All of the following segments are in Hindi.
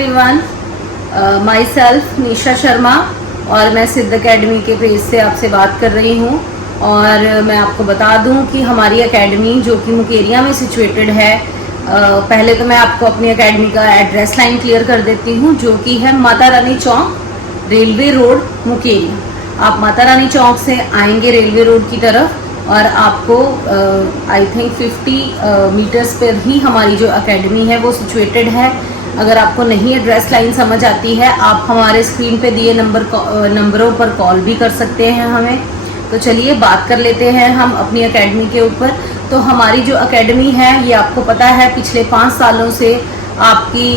Everyone, my self Nisha Sharma और मैं सिद्ध एकेडमी के पेज से आपसे बात कर रही हूँ। और मैं आपको बता दूँ कि हमारी एकेडमी जो कि मुकेरिया में सिचुएटेड है, पहले तो मैं आपको अपनी एकेडमी का एड्रेस लाइन क्लियर कर देती हूँ, जो कि है माता रानी चौक, रेलवे रोड, मुकेरिया। आप माता रानी चौक से आएंगे रेलवे रोड की तरफ और आपको आई थिंक 50 मीटर्स पर ही हमारी जो एकेडमी है वो सिचुएटेड है। अगर आपको नहीं एड्रेस लाइन समझ आती है, आप हमारे स्क्रीन पे दिए नंबरों पर कॉल भी कर सकते हैं हमें। तो चलिए बात कर लेते हैं हम अपनी एकेडमी के ऊपर। तो हमारी जो एकेडमी है ये आपको पता है पिछले 5 सालों से आपकी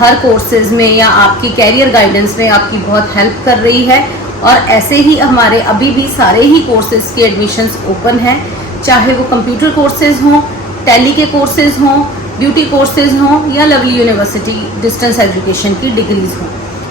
हर कोर्सेज में या आपकी कैरियर गाइडेंस में आपकी बहुत हेल्प कर रही है। और ऐसे ही हमारे अभी भी सारे ही कोर्सेज के एडमिशन्स ओपन हैं, चाहे वो कंप्यूटर कोर्सेज हों, टैली के कोर्सेज हों, ब्यूटी कोर्सेज हों या लवली यूनिवर्सिटी डिस्टेंस एजुकेशन की डिग्रीज हों।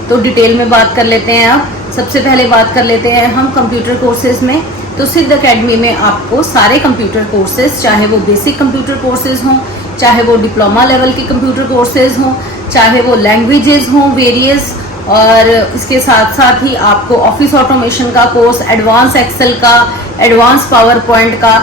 तो डिटेल में बात कर लेते हैं। अब सबसे पहले बात कर लेते हैं हम कंप्यूटर कोर्सेज में। तो सिद्ध एकेडमी में आपको सारे कंप्यूटर कोर्सेज, चाहे वो बेसिक कंप्यूटर कोर्सेज हों, चाहे वो डिप्लोमा लेवल के कंप्यूटर कोर्सेज हों, चाहे वो लैंग्वेजेस हों वेरियस, और इसके साथ साथ ही आपको ऑफिस ऑटोमेशन का कोर्स, एडवांस एक्सेल का, एडवांस पावर पॉइंट का,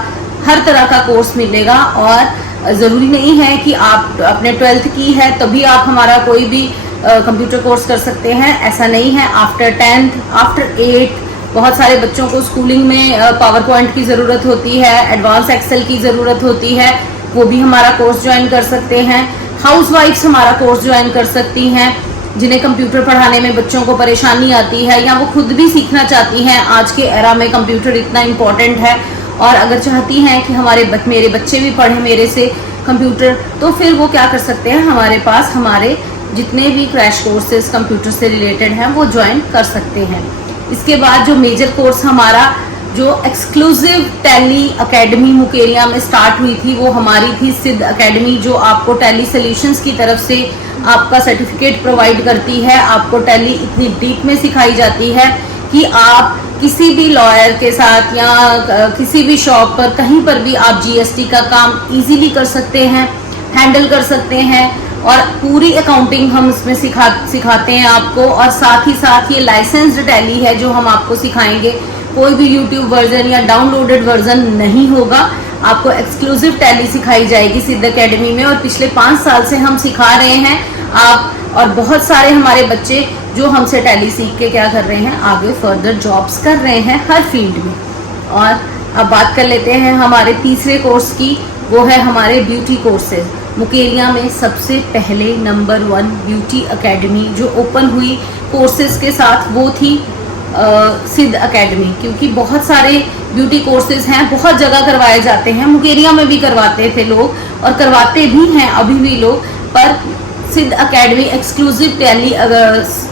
हर तरह का कोर्स मिलेगा। और ज़रूरी नहीं है कि आप अपने 12th की है तभी आप हमारा कोई भी कंप्यूटर कोर्स कर सकते हैं, ऐसा नहीं है। आफ्टर 10th, आफ्टर 8 बहुत सारे बच्चों को स्कूलिंग में पावर पॉइंट की ज़रूरत होती है, एडवांस एक्सेल की ज़रूरत होती है, वो भी हमारा कोर्स ज्वाइन कर सकते हैं। हाउसवाइफ्स हमारा कोर्स ज्वाइन कर सकती हैं जिन्हें कंप्यूटर पढ़ाने में बच्चों को परेशानी आती है या वो खुद भी सीखना चाहती हैं। आज के एरा में कंप्यूटर इतना इम्पोर्टेंट है और अगर चाहती हैं कि मेरे बच्चे भी पढ़ें मेरे से कंप्यूटर, तो फिर वो क्या कर सकते हैं, हमारे पास हमारे जितने भी क्रैश कोर्सेज कंप्यूटर से रिलेटेड हैं वो ज्वाइन कर सकते हैं। इसके बाद जो मेजर कोर्स हमारा जो एक्सक्लूसिव टैली एकेडमी मुकेरिया में स्टार्ट हुई थी वो हमारी थी सिद्ध एकेडमी, जो आपको टैली सॉल्यूशंस की तरफ से आपका सर्टिफिकेट प्रोवाइड करती है। आपको टैली इतनी डीप में सिखाई जाती है कि आप किसी भी लॉयर के साथ या किसी भी शॉप पर कहीं पर भी आप जीएसटी का काम इजीली कर सकते हैं, हैंडल कर सकते हैं। और पूरी अकाउंटिंग हम इसमें सिखाते हैं आपको। और साथ ही साथ ये लाइसेंस्ड टैली है जो हम आपको सिखाएंगे। कोई भी यूट्यूब वर्जन या डाउनलोडेड वर्जन नहीं होगा, आपको एक्सक्लूसिव टैली सिखाई जाएगी सिद्ध एकेडमी में। और पिछले 5 साल से हम सिखा रहे हैं आप, और बहुत सारे हमारे बच्चे जो हमसे टैली सीख के क्या कर रहे हैं, आगे फर्दर जॉब्स कर रहे हैं हर फील्ड में। और अब बात कर लेते हैं हमारे तीसरे कोर्स की, वो है हमारे ब्यूटी कोर्सेज। मुकेरिया में सबसे पहले नंबर 1 ब्यूटी एकेडमी जो ओपन हुई कोर्सेज के साथ वो थी सिद्ध एकेडमी, क्योंकि बहुत सारे ब्यूटी कोर्सेज हैं, बहुत जगह करवाए जाते हैं, मुकेरिया में भी करवाते थे लोग और करवाते भी हैं अभी भी लोग, पर सिद्ध academy exclusive tally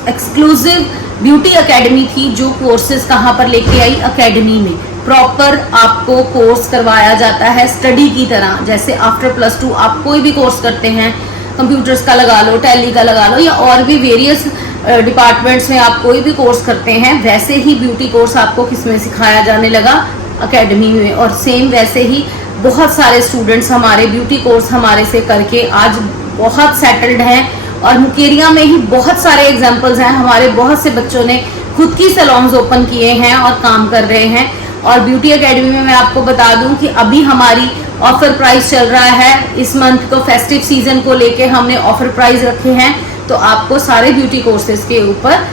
exclusive beauty academy थी जो कोर्सेज कहाँ पर लेके आई, एकेडमी में प्रॉपर आपको कोर्स करवाया जाता है स्टडी की तरह। जैसे आफ्टर +2 आप कोई भी कोर्स करते हैं, कंप्यूटर्स का लगा लो, टैली का लगा लो, या और भी वेरियस डिपार्टमेंट्स में आप कोई भी कोर्स करते हैं, वैसे ही ब्यूटी कोर्स आपको किसमें सिखाया जाने लगा, एकेडमी में। और सेम वैसे ही बहुत सारे स्टूडेंट्स हमारे ब्यूटी कोर्स हमारे से करके आज बहुत सेटल्ड हैं। और मुकेरिया में ही बहुत सारे एग्जाम्पल्स हैं, हमारे बहुत से बच्चों ने खुद की सैलून्स ओपन किए हैं और काम कर रहे हैं। और ब्यूटी एकेडमी में मैं आपको बता दूं कि अभी हमारी ऑफर प्राइस चल रहा है। इस मंथ को फेस्टिव सीजन को लेके हमने ऑफर प्राइस रखे हैं, तो आपको सारे ब्यूटी कोर्सेज के ऊपर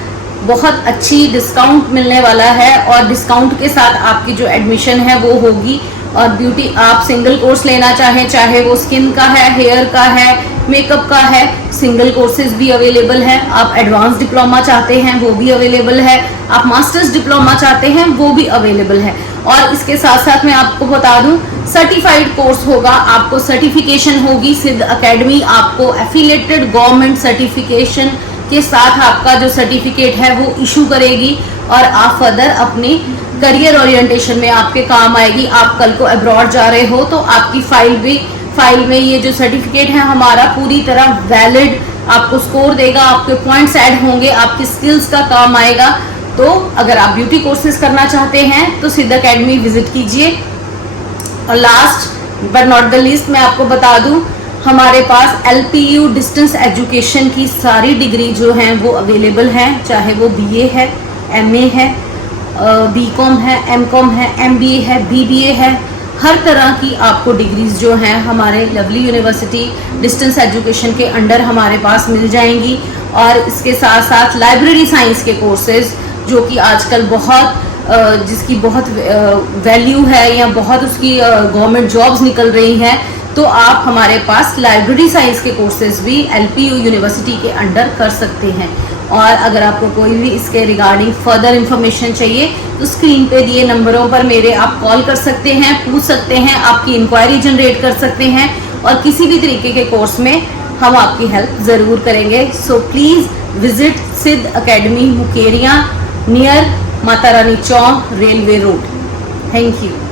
बहुत अच्छी डिस्काउंट मिलने वाला है। और डिस्काउंट के साथ आपकी जो एडमिशन है वो होगी। और ब्यूटी आप सिंगल कोर्स लेना चाहे वो स्किन का है, हेयर का है, मेकअप का है, सिंगल कोर्सेज भी अवेलेबल है। आप एडवांस डिप्लोमा चाहते हैं वो भी अवेलेबल है, आप मास्टर्स डिप्लोमा चाहते हैं वो भी अवेलेबल है। और इसके साथ साथ मैं आपको बता दूं सर्टिफाइड कोर्स होगा, आपको सर्टिफिकेशन होगी। सिद्ध एकेडमी आपको एफिलिएटेड गवर्नमेंट सर्टिफिकेशन के साथ आपका जो सर्टिफिकेट है वो इशू करेगी और आप फर्दर अपनी करियर ओरिएंटेशन में आपके काम आएगी। आप कल को अब्रॉड जा रहे हो तो आपकी फाइल में ये जो सर्टिफिकेट है हमारा पूरी तरह वैलिड आपको स्कोर देगा, आपके पॉइंट्स ऐड होंगे, आपकी स्किल्स का काम आएगा। तो अगर आप ब्यूटी कोर्सेज करना चाहते हैं तो सिद्ध एकेडमी विजिट कीजिए। और last but not the least मैं आपको बता दूं हमारे पास LPU डिस्टेंस एजुकेशन की सारी डिग्री जो हैं वो अवेलेबल हैं, चाहे वो BA है, MA है, BCom है, MCom है, MBA है, BBA है। हर तरह की आपको डिग्रीज जो हैं हमारे लवली यूनिवर्सिटी डिस्टेंस एजुकेशन के अंडर हमारे पास मिल जाएंगी। और इसके साथ साथ लाइब्रेरी साइंस के कोर्सेज जो कि आजकल बहुत जिसकी बहुत वैल्यू है या बहुत उसकी गवर्नमेंट जॉब्स निकल रही हैं, तो आप हमारे पास लाइब्रेरी साइंस के कोर्सेज भी LPU यूनिवर्सिटी के अंडर कर सकते हैं। और अगर आपको कोई भी इसके रिगार्डिंग फर्दर इंफॉर्मेशन चाहिए तो स्क्रीन पे दिए नंबरों पर मेरे आप कॉल कर सकते हैं, पूछ सकते हैं, आपकी इंक्वायरी जनरेट कर सकते हैं और किसी भी तरीके के कोर्स में हम आपकी हेल्प ज़रूर करेंगे। सो प्लीज़ विजिट सिद्ध academy Mukerian near Mata Rani Chowk railway road. Thank you.